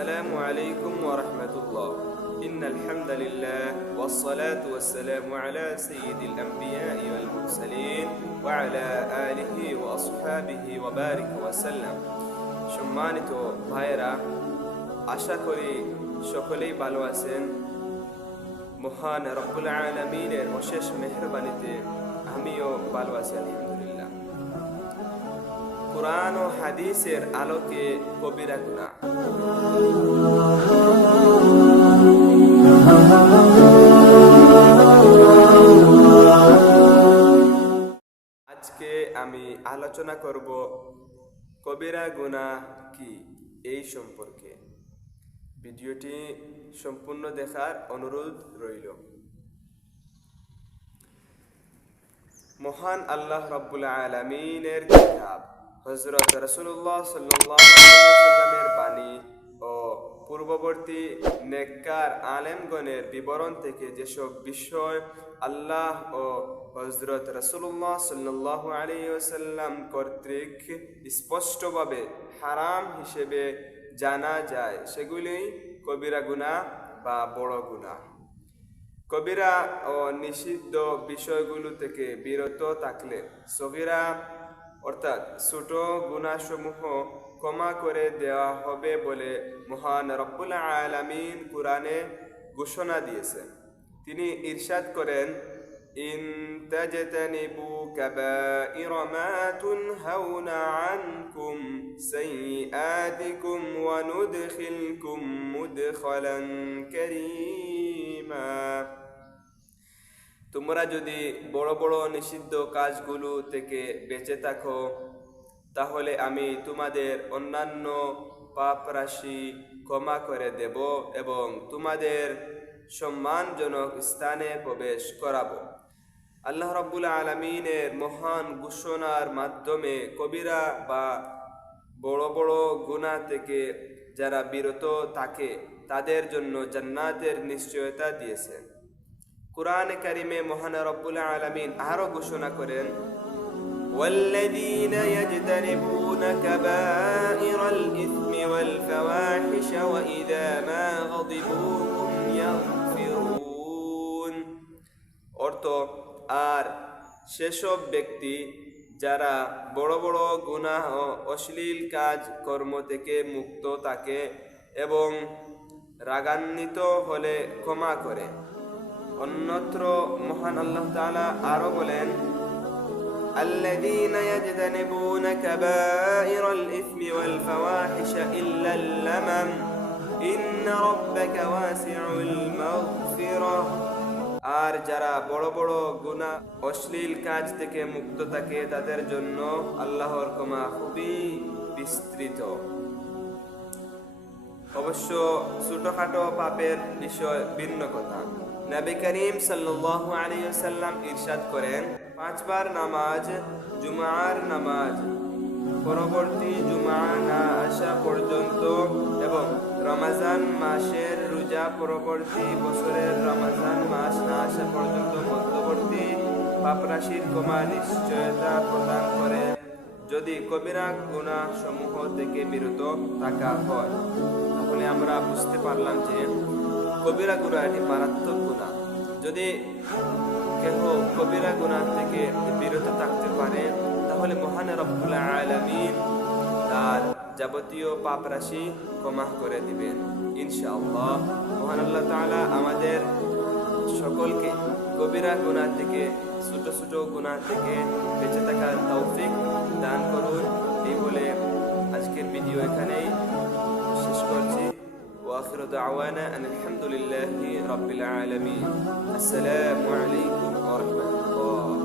আসসালামু আলাইকুম ওয়া রাহমাতুল্লাহ। ইন্নাল হামদালিল্লাহ ওয়াস সালাতু ওয়াস সালামু আলা সাইয়্যিদিল আমবিয়াই ওয়াল মুরসালিন ওয়া আলা আলিহি ওয়া আসহাবিহি ওয়া বারিক ওয়া সাল্লাম। সম্মানিত ভাইরা, আশা করি সকলেই ভালো আছেন। মহান রব্বুল আলামিনের অশেষ মেহেরবানিতে আমিও ভালো আছি আলহামদুলিল্লাহ। কুরআন ও হাদিসের আলোকে কবিরা গুনাহ। আজকে আমি আলোচনা করব কবিরা গুনাহ কি এই সম্পর্কে। ভিডিওটি সম্পূর্ণ দেখার অনুরোধ রইল। মহান আল্লাহ রাব্বুল আলামিনের কিতাব, হযরত রাসূলুল্লাহ সাল্লাল্লাহু আলাইহি ওয়াসাল্লামের বাণী ও পূর্ববর্তী নেককার আলেমগণের বিবরণ থেকে যেসব বিষয় আল্লাহ ও হযরত রাসূলুল্লাহ সাল্লাল্লাহু আলাইহি ওয়াসাল্লাম কর্তৃক স্পষ্টভাবে হারাম হিসেবে জানা যায়, সেগুলি কবিরা গুনাহ বা বড় গুনাহ। কবিরা ও নিষিদ্ধ বিষয়গুলো থেকে বিরত থাকলে সগীরা অর্থাৎ ছোট গুনাহসমূহ ক্ষমা করে দেওয়া হবে বলে মহান রব্বুল আলামিন কুরআনে ঘোষণা দিয়েছেন। তিনি ইরশাদ করেন, ইন তাজতানিবু কাবাইরা মা তুনহাউনা আনকুম সাইয়্যাতিকুম ওয়া নুদখিলকুম মুদখালান কারীমা। তোমরা যদি বড় বড় নিষিদ্ধ কাজগুলো থেকে বেঁচে থাকো, তাহলে আমি তোমাদের অন্যান্য পাপ রাশি ক্ষমা করে দেব এবং তোমাদের সম্মানজনক স্থানে প্রবেশ করাবো। আল্লাহ রাব্বুল আলামিনের মহান ঘোষণার মাধ্যমে কবিরা বা বড় বড় গুনাহ থেকে যারা বিরত থাকে তাদের জন্য জান্নাতের নিশ্চয়তা দিয়েছেন। কুরআনে কারিমে মহান রব্বুল আলামিন আরো ঘোষণা করেন, ওয়াল্লাযীনা ইয়াজতানিবুনা কাবাইরাল ইসমি ওয়াল ফাওয়াহিশা ওয়া ইযা মা গাদিবু হুম ইয়াগফিরুন। অর্থ, আর সেসব ব্যক্তি যারা বড় বড় গুনাহ ও অশ্লীল কাজ কর্ম থেকে মুক্ত থাকে এবং রাগান্বিত হলে ক্ষমা করে। অন্যত্র মহান আল্লাহ তাআলা আরো বলেন, আল্লাযীনা ইয়াজতানিবুনা কাবাইরাল ইসমি ওয়াল ফাওয়াহিশা ইল্লাল লামাম ইন্না রাব্বাকা ওয়াসিউল মাগফিরাহ। আর যারা বড় বড় গুনাহ অশ্লীল কাজ থেকে মুক্ত থাকে তাদের জন্য আল্লাহর ক্ষমা খুবই বিস্তৃত। অবশ্য ছোটখাটো পাপের বিষয় ভিন্ন কথা। নবী করিম সাল্লাল্লাহু আলাইহি ওয়াসাল্লাম ইরশাদ করেন, 5 বার নামাজ, জুমার নামাজ পরবর্তী জুমা না আসা পর্যন্ত এবং রমজান মাসের রোজা পরবর্তী বছরের রমজান মাস না আসা পর্যন্ত মধ্যবর্তী পাপরাশির ক্ষমা নিশ্চয়তা প্রদান করে যদি কবিরা গুনাহ সমূহ থেকে বিরত থাকা হয়। তাহলে আমরা বুঝতে পারলাম যে কবিরা গুনাহ এটি মারাত্মক গুনাহ। যদি কেহ কবিরা গুনাহ থেকে বিরত থাকতে পারে তাহলে মহান রব্বুল আলামিন তার যাবতীয় পাপ রাশি ক্ষমা করে দিবেন ইনশাআল্লাহ। মহান আল্লাহ তাআলা আমাদের সকলকে কবিরা গুনাহ থেকে, ছোট ছোট গুনাহ থেকে বেঁচে থাকার তৌফিক দান করুন। এই বলে আজকের ভিডিও এখানেই শেষ করছি। وآخر دعوانا أن الحمد لله رب العالمين. السلام عليكم ورحمة الله.